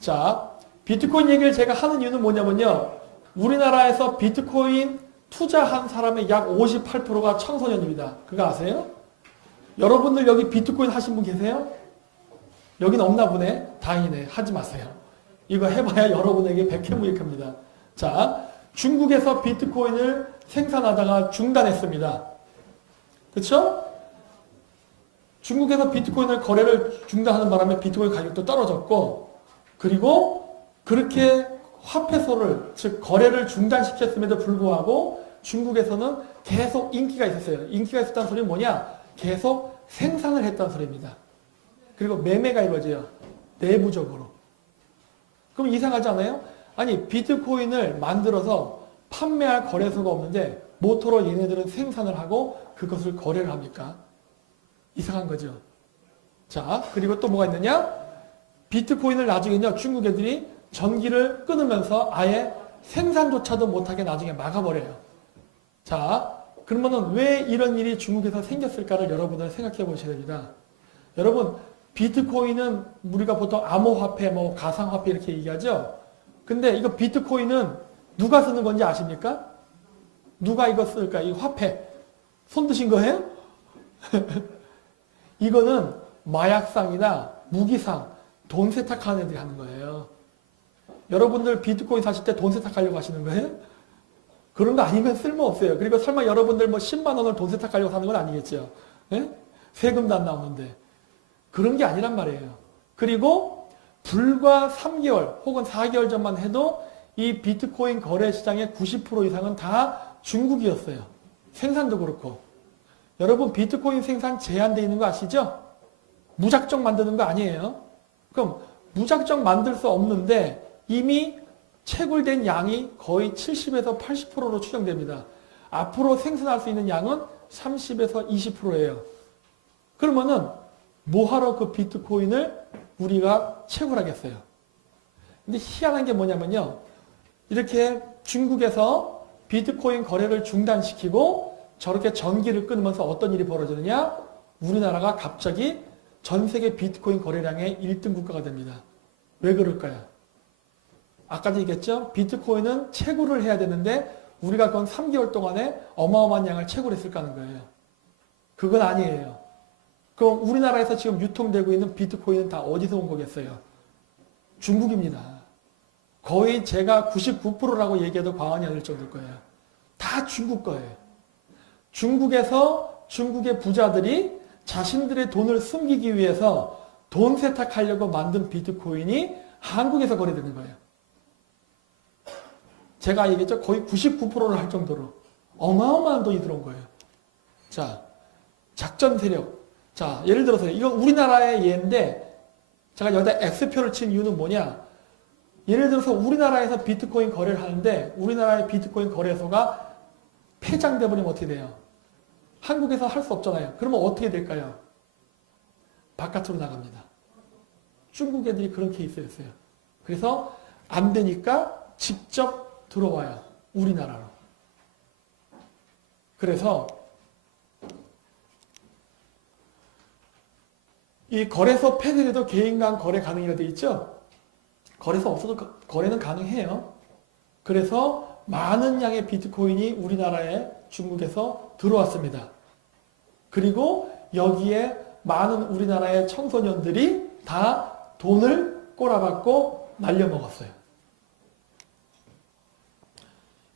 자, 비트코인 얘기를 제가 하는 이유는 뭐냐면요. 우리나라에서 비트코인 투자한 사람의 약 58%가 청소년입니다. 그거 아세요? 여러분들 여기 비트코인 하신 분 계세요? 여긴 없나 보네. 다행이네. 하지 마세요. 이거 해봐야 여러분에게 백해무익합니다. 자, 중국에서 비트코인을 생산하다가 중단했습니다. 그렇죠? 중국에서 비트코인을 거래를 중단하는 바람에 비트코인 가격도 떨어졌고, 그리고 그렇게 화폐소를, 즉 거래를 중단시켰음에도 불구하고 중국에서는 계속 인기가 있었어요. 인기가 있었다는 소리는 뭐냐? 계속 생산을 했다는 소리입니다. 그리고 매매가 이루어져요. 내부적으로. 그럼 이상하지 않아요? 아니, 비트코인을 만들어서 판매할 거래소가 없는데 모토로 얘네들은 생산을 하고 그것을 거래를 합니까? 이상한 거죠. 자, 그리고 또 뭐가 있느냐? 비트코인을 나중에는요, 중국 애들이 전기를 끊으면서 아예 생산조차도 못하게 나중에 막아버려요. 자, 그러면은 왜 이런 일이 중국에서 생겼을까를 여러분은 생각해 보셔야 됩니다. 여러분, 비트코인은 우리가 보통 암호화폐, 뭐 가상화폐 이렇게 얘기하죠? 근데 이거 비트코인은 누가 쓰는 건지 아십니까? 누가 이거 쓸까? 이 화폐. 손 드신 거예요? 이거는 마약상이나 무기상, 돈 세탁하는 애들이 하는 거예요. 여러분들 비트코인 사실 때 돈 세탁하려고 하시는 거예요? 그런 거 아니면 쓸모없어요. 그리고 설마 여러분들 뭐 10만 원을 돈 세탁하려고 사는 건 아니겠죠? 예? 세금도 안 나오는데. 그런 게 아니란 말이에요. 그리고 불과 3개월 혹은 4개월 전만 해도 이 비트코인 거래 시장의 90% 이상은 다 중국이었어요. 생산도 그렇고. 여러분 비트코인 생산 제한되어 있는 거 아시죠? 무작정 만드는 거 아니에요. 그럼 무작정 만들 수 없는데 이미 채굴된 양이 거의 70에서 80%로 추정됩니다. 앞으로 생산할 수 있는 양은 30에서 20%예요. 그러면은 뭐하러 그 비트코인을 우리가 채굴하겠어요? 근데 희한한 게 뭐냐면요. 이렇게 중국에서 비트코인 거래를 중단시키고 저렇게 전기를 끊으면서 어떤 일이 벌어지느냐? 우리나라가 갑자기 전 세계 비트코인 거래량의 1등 국가가 됩니다. 왜 그럴까요? 아까도 얘기했죠? 비트코인은 채굴을 해야 되는데 우리가 그건 3개월 동안에 어마어마한 양을 채굴했을까 하는 거예요. 그건 아니에요. 그럼 우리나라에서 지금 유통되고 있는 비트코인은 다 어디서 온 거겠어요? 중국입니다. 거의 제가 99%라고 얘기해도 과언이 아닐 정도일 거예요. 다 중국 거예요. 중국에서 중국의 부자들이 자신들의 돈을 숨기기 위해서 돈 세탁하려고 만든 비트코인이 한국에서 거래되는 거예요. 제가 얘기했죠. 거의 99%를 할 정도로 어마어마한 돈이 들어온 거예요. 자, 작전 세력. 자, 예를 들어서 이건 우리나라의 예인데 제가 여기다 X표를 친 이유는 뭐냐? 예를 들어서 우리나라에서 비트코인 거래를 하는데 우리나라의 비트코인 거래소가 폐장돼 버리면 어떻게 돼요? 한국에서 할 수 없잖아요. 그러면 어떻게 될까요? 바깥으로 나갑니다. 중국 애들이 그런 케이스였어요. 그래서 안 되니까 직접 들어와요. 우리나라로. 그래서 이 거래소 폐쇄돼도 개인 간 거래 가능이라 돼 있죠? 거래소 없어도 거래는 가능해요. 그래서 많은 양의 비트코인이 우리나라에 중국에서 들어왔습니다. 그리고 여기에 많은 우리나라의 청소년들이 다 돈을 꼬라박고 날려먹었어요.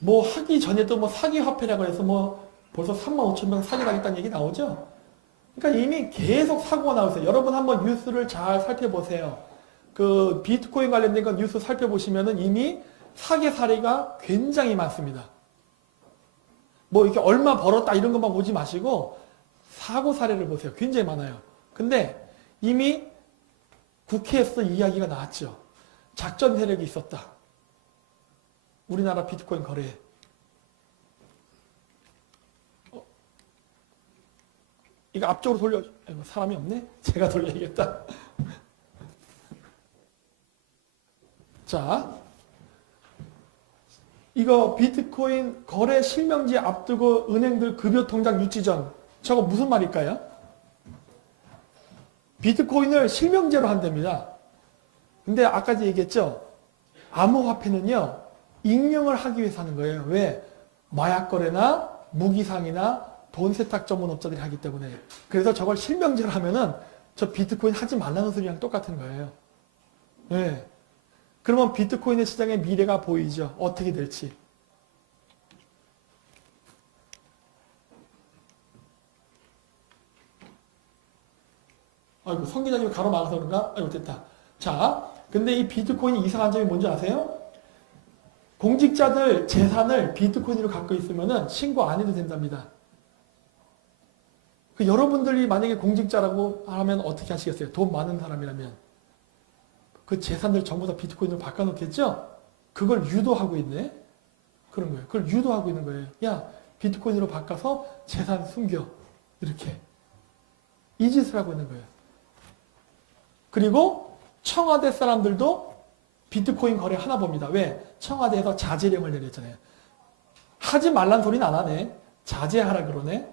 뭐 하기 전에도 뭐 사기 화폐라고 해서 뭐 벌써 35,000명 사기당했다는 얘기 나오죠? 그러니까 이미 계속 사고가 나오세요. 여러분 한번 뉴스를 잘 살펴보세요. 그 비트코인 관련된 거 뉴스 살펴보시면은 이미 사기 사례가 굉장히 많습니다. 뭐 이렇게 얼마 벌었다 이런 것만 보지 마시고 사고 사례를 보세요. 굉장히 많아요. 근데 이미 국회에서 이야기가 나왔죠. 작전 세력이 있었다. 우리나라 비트코인 거래에. 이거 앞쪽으로 돌려. 사람이 없네? 제가 돌려야겠다. 자, 이거 비트코인 거래 실명제 앞두고 은행들 급여 통장 유치 전. 저거 무슨 말일까요? 비트코인을 실명제로 한답니다. 근데 아까 얘기했죠? 암호화폐는요, 익명을 하기 위해서 하는 거예요. 왜? 마약 거래나 무기상이나 돈 세탁 전문업자들이 하기 때문에. 그래서 저걸 실명제로 하면은 저 비트코인 하지 말라는 소리랑 똑같은 거예요. 네. 그러면 비트코인의 시장의 미래가 보이죠. 어떻게 될지. 아이고, 성 기자님 가로막아서 그런가? 아이고, 됐다. 자, 근데 이 비트코인이 이상한 점이 뭔지 아세요? 공직자들 재산을 비트코인으로 갖고 있으면은 신고 안 해도 된답니다. 그 여러분들이 만약에 공직자라고 하면 어떻게 하시겠어요? 돈 많은 사람이라면. 그 재산들 전부 다 비트코인으로 바꿔놓겠죠? 그걸 유도하고 있네? 그런 거예요. 그걸 유도하고 있는 거예요. 야, 비트코인으로 바꿔서 재산 숨겨. 이렇게. 이 짓을 하고 있는 거예요. 그리고 청와대 사람들도 비트코인 거래 하나 봅니다. 왜? 청와대에서 자제령을 내렸잖아요. 하지 말란 소리는 안 하네. 자제하라 그러네.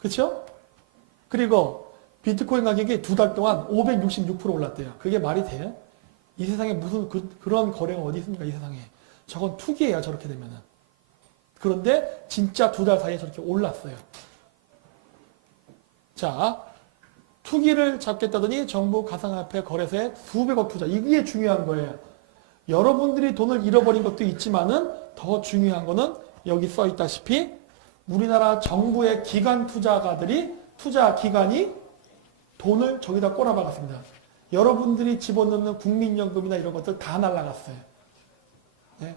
그렇죠? 그리고 비트코인 가격이 2달 동안 566% 올랐대요. 그게 말이 돼요? 이 세상에 무슨 그런 거래가 어디 있습니까? 이 세상에. 저건 투기예요. 저렇게 되면은. 그런데 진짜 2달 사이에 저렇게 올랐어요. 자, 투기를 잡겠다더니 정부 가상화폐 거래소에 수백억 투자. 이게 중요한 거예요. 여러분들이 돈을 잃어버린 것도 있지만은 더 중요한 거는 여기 써 있다시피 우리나라 정부의 기관 투자가들이 투자 기관이 돈을 저기다 꼬라박았습니다. 여러분들이 집어넣는 국민연금이나 이런 것들 다 날라갔어요. 네?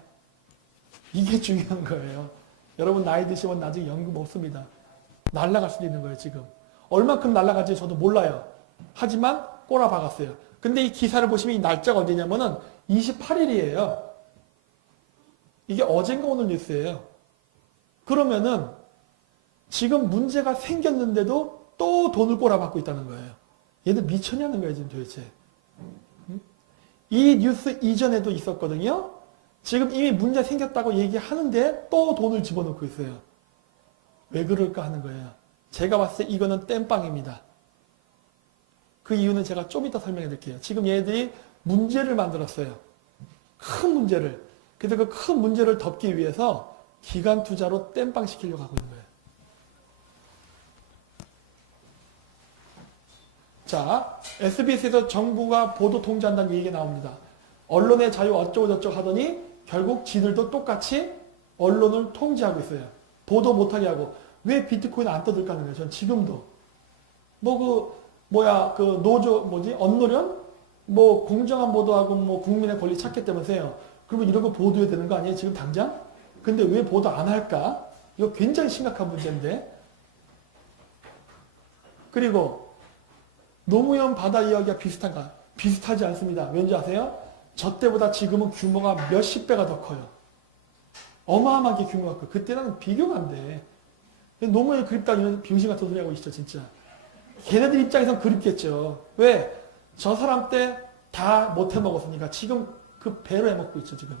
이게 중요한 거예요. 여러분 나이 드시면 나중에 연금 없습니다. 날라갈 수도 있는 거예요, 지금. 얼마큼 날라갈지 저도 몰라요. 하지만 꼬라박았어요. 근데 이 기사를 보시면 이 날짜가 언제냐면은 28일이에요. 이게 어젠가 오늘 뉴스예요. 그러면은 지금 문제가 생겼는데도 또 돈을 꼬라박고 있다는 거예요. 얘들 미쳤냐는 거예요, 지금 도대체. 이 뉴스 이전에도 있었거든요. 지금 이미 문제 생겼다고 얘기하는데 또 돈을 집어넣고 있어요. 왜 그럴까 하는 거예요. 제가 봤을 때 이거는 땜빵입니다. 그 이유는 제가 좀 이따 설명해 드릴게요. 지금 얘들이 문제를 만들었어요. 큰 문제를. 그래서 그 큰 문제를 덮기 위해서 기관 투자로 땜빵 시키려고 하고 있는 거예요. 자, SBS에서 정부가 보도 통제한다는 얘기가 나옵니다. 언론의 자유 어쩌고저쩌고 하더니 결국 지들도 똑같이 언론을 통제하고 있어요. 보도 못하게 하고. 왜 비트코인 안 떠들까 하는 거예요. 전 지금도. 언노련? 공정한 보도하고 국민의 권리 찾겠다면서요. 그러면 이런 거 보도해야 되는 거 아니에요? 지금 당장? 근데 왜 보도 안 할까? 이거 굉장히 심각한 문제인데. 그리고 노무현 바다 이야기가 비슷한가? 비슷하지 않습니다. 왠지 아세요? 저 때보다 지금은 규모가 몇십 배가 더 커요. 어마어마하게 규모가 커요. 그때는 비교가 안 돼. 노무현이 그립다 이런 병신 같은 소리 하고 있죠, 진짜. 걔네들 입장에선 그립겠죠. 왜? 저 사람 때 다 못 해먹었으니까 지금 그 배로 해먹고 있죠, 지금.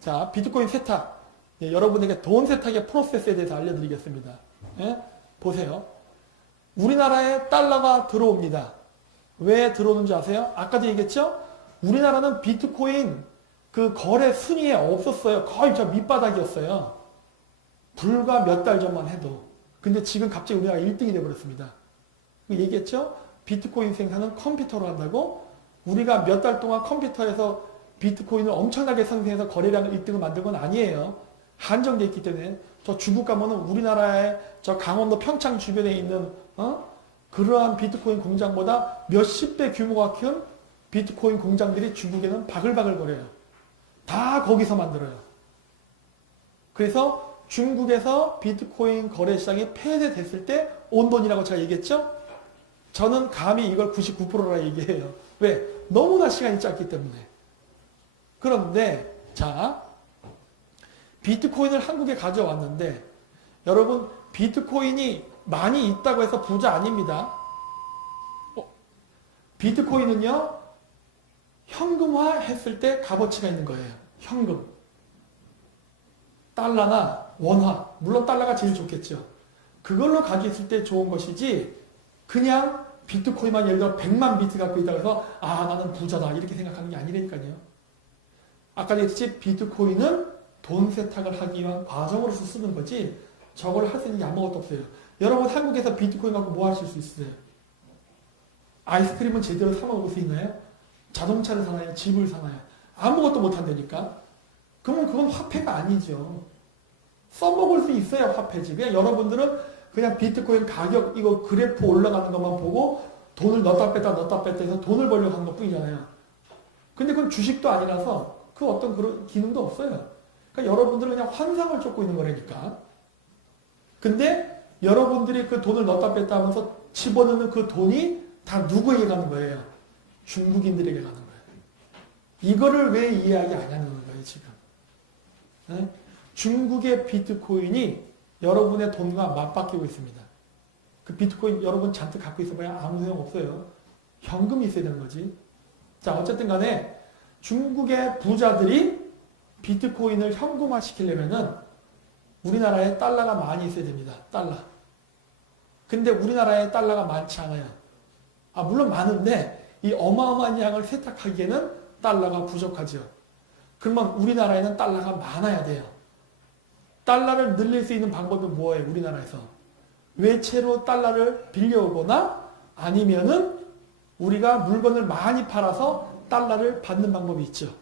자, 비트코인 세탁. 예, 여러분에게 돈 세탁의 프로세스에 대해서 알려드리겠습니다. 예? 보세요. 우리나라에 달러가 들어옵니다. 왜 들어오는지 아세요? 아까도 얘기했죠? 우리나라는 비트코인 그 거래 순위에 없었어요. 거의 저 밑바닥이었어요. 불과 몇 달 전만 해도. 근데 지금 갑자기 우리나라가 1등이 돼버렸습니다. 얘기했죠? 비트코인 생산은 컴퓨터로 한다고? 우리가 몇 달 동안 컴퓨터에서 비트코인을 엄청나게 생성해서 거래량을 1등을 만든 건 아니에요. 한정되어 있기 때문에. 저 중국 가면은 우리나라의 저 강원도 평창 주변에 있는 그러한 비트코인 공장보다 몇십 배 규모가 큰 비트코인 공장들이 중국에는 바글바글 거려요. 다 거기서 만들어요. 그래서 중국에서 비트코인 거래 시장이 폐쇄됐을 때 온 돈이라고 제가 얘기했죠? 저는 감히 이걸 99%라 얘기해요. 왜? 너무나 시간이 짧기 때문에. 그런데 자, 비트코인을 한국에 가져왔는데 여러분 비트코인이 많이 있다고 해서 부자 아닙니다. 비트코인은요. 현금화 했을 때 값어치가 있는 거예요. 현금. 달러나 원화. 물론 달러가 제일 좋겠죠. 그걸로 가지고 있을 때 좋은 것이지 그냥 비트코인만 예를 들어 100만 비트 갖고 있다고 해서 아 나는 부자다 이렇게 생각하는 게 아니라니까요. 아까 얘기했듯이 비트코인은 돈 세탁을 하기 위한 과정으로서 쓰는 거지 저걸 할 수 있는 게 아무것도 없어요. 여러분 한국에서 비트코인 갖고 뭐 하실 수 있어요? 아이스크림은 제대로 사 먹을 수 있나요? 자동차를 사나요? 집을 사나요? 아무것도 못 한다니까? 그러면 그건 화폐가 아니죠. 써먹을 수 있어야 화폐지. 그냥 여러분들은 그냥 비트코인 가격 이거 그래프 올라가는 것만 보고 돈을 넣었다 뺐다 해서 돈을 벌려고 하는 것 뿐이잖아요. 근데 그건 주식도 아니라서 그 어떤 그런 기능도 없어요. 그러니까 여러분들은 그냥 환상을 쫓고 있는 거라니까. 근데 여러분들이 그 돈을 넣었다 뺐다 하면서 집어넣는 그 돈이 다 누구에게 가는 거예요? 중국인들에게 가는 거예요. 이거를 왜 이해하기 안 하는 거예요, 지금? 네? 중국의 비트코인이 여러분의 돈과 맞바뀌고 있습니다. 그 비트코인 여러분 잔뜩 갖고 있어봐야 아무 소용 없어요. 현금이 있어야 되는 거지. 자, 어쨌든 간에 중국의 부자들이 비트코인을 현금화 시키려면은 우리나라에 달러가 많이 있어야 됩니다. 달러. 근데 우리나라에 달러가 많지 않아요. 아, 물론 많은데 이 어마어마한 양을 세탁하기에는 달러가 부족하죠. 그러면 우리나라에는 달러가 많아야 돼요. 달러를 늘릴 수 있는 방법은 뭐예요? 우리나라에서. 외채로 달러를 빌려오거나 아니면은 우리가 물건을 많이 팔아서 달러를 받는 방법이 있죠.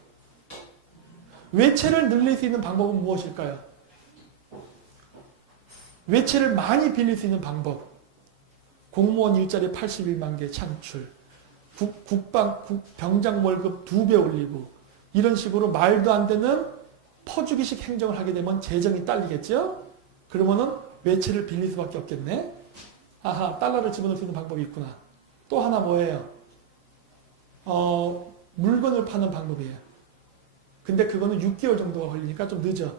외채를 늘릴 수 있는 방법은 무엇일까요? 외채를 많이 빌릴 수 있는 방법. 공무원 일자리 81만 개 창출. 병장 월급 2배 올리고 이런 식으로 말도 안 되는 퍼주기식 행정을 하게 되면 재정이 딸리겠죠? 그러면은 외채를 빌릴 수밖에 없겠네? 아하, 달러를 집어넣을 수 있는 방법이 있구나. 또 하나 뭐예요? 물건을 파는 방법이에요. 근데 그거는 6개월 정도가 걸리니까 좀 늦어.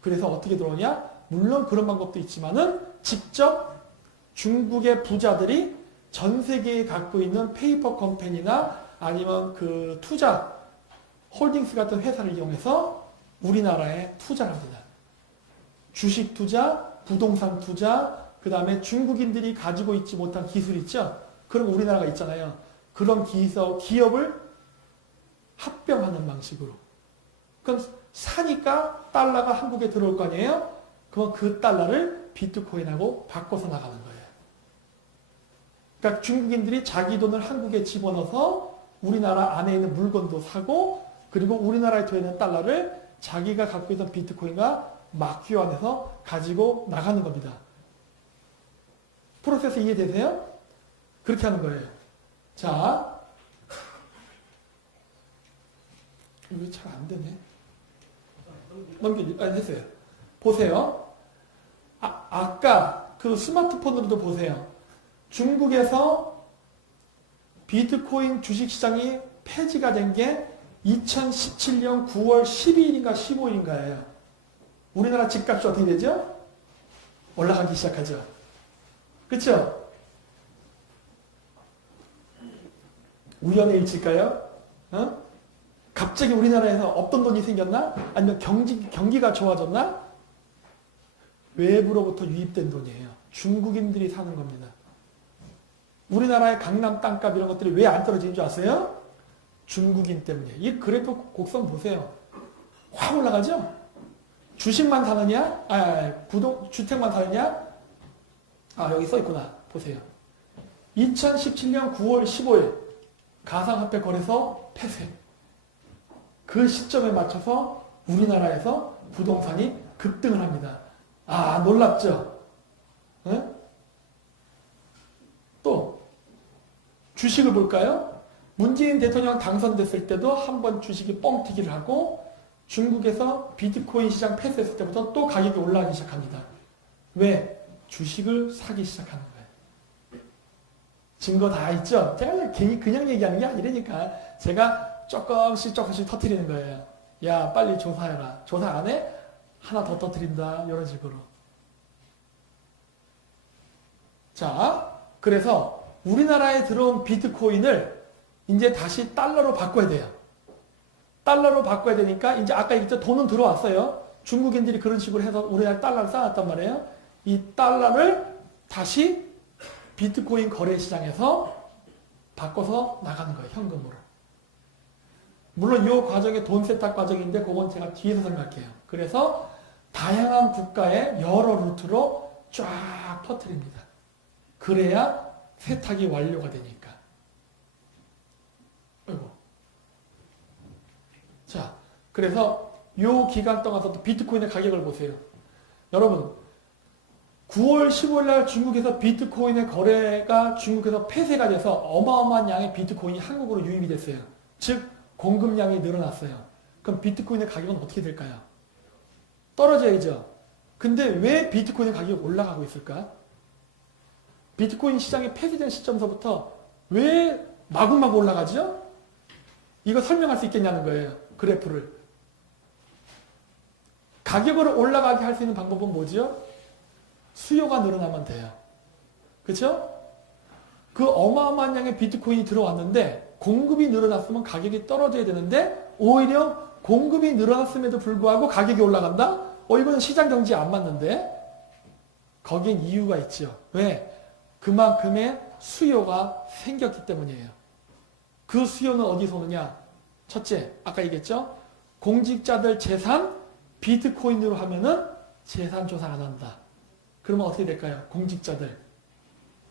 그래서 어떻게 들어오냐? 물론 그런 방법도 있지만은 직접 중국의 부자들이 전 세계에 갖고 있는 페이퍼 컴퍼니나 아니면 그 투자, 홀딩스 같은 회사를 이용해서 우리나라에 투자를 합니다. 주식 투자, 부동산 투자, 그 다음에 중국인들이 가지고 있지 못한 기술 있죠? 그런 우리나라가 있잖아요. 그런 기업을 합병하는 방식으로. 그럼 사니까 달러가 한국에 들어올 거 아니에요? 그럼 그 달러를 비트코인하고 바꿔서 나가는 거예요. 그러니까 중국인들이 자기 돈을 한국에 집어넣어서 우리나라 안에 있는 물건도 사고 그리고 우리나라에 들어있는 달러를 자기가 갖고 있던 비트코인과 막 교환해서 가지고 나가는 겁니다. 프로세스 이해되세요? 그렇게 하는 거예요. 자, 왜 잘 안 되네? 했어요. 보세요. 아까 그 스마트폰으로도 보세요. 중국에서 비트코인 주식시장이 폐지가 된 게 2017년 9월 12일인가 15일인가예요. 우리나라 집값이 어떻게 되죠? 올라가기 시작하죠. 그렇죠? 우연의 일치일까요? 갑자기 우리나라에서 없던 돈이 생겼나? 아니면 경기가 좋아졌나? 외부로부터 유입된 돈이에요. 중국인들이 사는 겁니다. 우리나라의 강남 땅값 이런 것들이 왜 안 떨어지는 줄 아세요? 중국인 때문이에요. 이 그래프 곡선 보세요. 확 올라가죠? 주식만 사느냐? 주택만 사느냐? 여기 써 있구나. 보세요. 2017년 9월 15일 가상화폐 거래소 폐쇄. 그 시점에 맞춰서 우리나라에서 부동산이 급등을 합니다. 놀랍죠? 네? 또 주식을 볼까요? 문재인 대통령 당선됐을 때도 한번 주식이 뻥튀기를 하고 중국에서 비트코인 시장 폐쇄했을 때부터 또 가격이 올라가기 시작합니다. 왜? 주식을 사기 시작하는 거예요. 증거 다 있죠? 제가 그냥 얘기하는 게 아니라니까. 제가 조금씩 터뜨리는 거예요. 야, 빨리 조사해라. 조사 안 해? 하나 더 터뜨린다. 이런 식으로. 자, 그래서 우리나라에 들어온 비트코인을 이제 다시 달러로 바꿔야 돼요. 달러로 바꿔야 되니까 이제 아까 얘기했죠. 돈은 들어왔어요. 중국인들이 그런 식으로 해서 우리나라 달러를 쌓았단 말이에요. 이 달러를 다시 비트코인 거래시장에서 바꿔서 나가는 거예요. 현금으로. 물론 이 과정이 돈 세탁 과정인데 그건 제가 뒤에서 설명할게요. 그래서 다양한 국가의 여러 루트로 쫙 퍼뜨립니다. 그래야 세탁이 완료가 되니까. 아이고. 자, 그래서 이 기간 동안서 비트코인의 가격을 보세요. 여러분, 9월 15일 날 중국에서 비트코인의 거래가 중국에서 폐쇄가 돼서 어마어마한 양의 비트코인이 한국으로 유입이 됐어요. 즉, 공급량이 늘어났어요. 그럼 비트코인의 가격은 어떻게 될까요? 떨어져야죠. 근데 왜 비트코인의 가격이 올라가고 있을까? 비트코인 시장이 폐쇄된 시점서부터 왜 마구마구 올라가죠? 이거 설명할 수 있겠냐는 거예요. 그래프를. 가격을 올라가게 할 수 있는 방법은 뭐죠? 수요가 늘어나면 돼요. 그렇죠? 그 어마어마한 양의 비트코인이 들어왔는데 공급이 늘어났으면 가격이 떨어져야 되는데 오히려 공급이 늘어났음에도 불구하고 가격이 올라간다? 이거는 시장 경제에 안 맞는데? 거긴 이유가 있죠. 왜? 그만큼의 수요가 생겼기 때문이에요. 그 수요는 어디서 오느냐? 첫째, 아까 얘기했죠? 공직자들 재산 비트코인으로 하면은 재산 조사 안 한다. 그러면 어떻게 될까요? 공직자들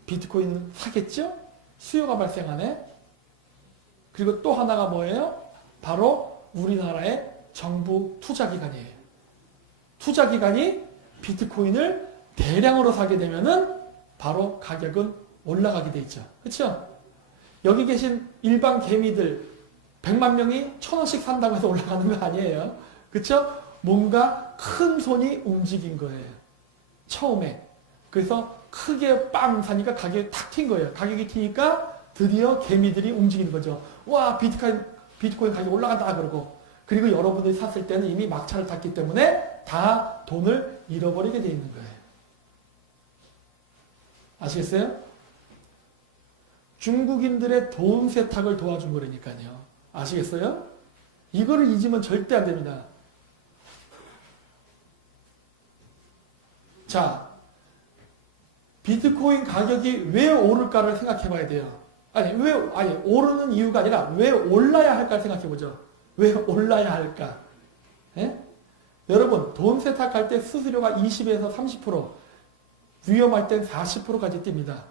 비트코인 사겠죠? 수요가 발생하네. 그리고 또 하나가 뭐예요? 바로 우리나라의 정부 투자기관이에요. 투자기관이 비트코인을 대량으로 사게 되면은 바로 가격은 올라가게 돼 있죠. 그렇죠? 여기 계신 일반 개미들 100만 명이 1,000원씩 산다고 해서 올라가는 거 아니에요. 그렇죠? 뭔가 큰 손이 움직인 거예요. 처음에. 그래서 크게 빵 사니까 가격이 탁 튄 거예요. 가격이 튀니까 드디어 개미들이 움직이는 거죠. 와, 비트코인 가격이 올라간다 그러고. 그리고 여러분들이 샀을 때는 이미 막차를 탔기 때문에 다 돈을 잃어버리게 돼 있는 거예요. 아시겠어요? 중국인들의 돈 세탁을 도와준 거라니까요. 아시겠어요? 이거를 잊으면 절대 안 됩니다. 자, 비트코인 가격이 왜 오를까를 생각해 봐야 돼요. 오르는 이유가 아니라 왜 올라야 할까를 생각해 보죠. 왜 올라야 할까? 예? 여러분, 돈 세탁할 때 수수료가 20에서 30%, 위험할 땐 40%까지 뛵니다.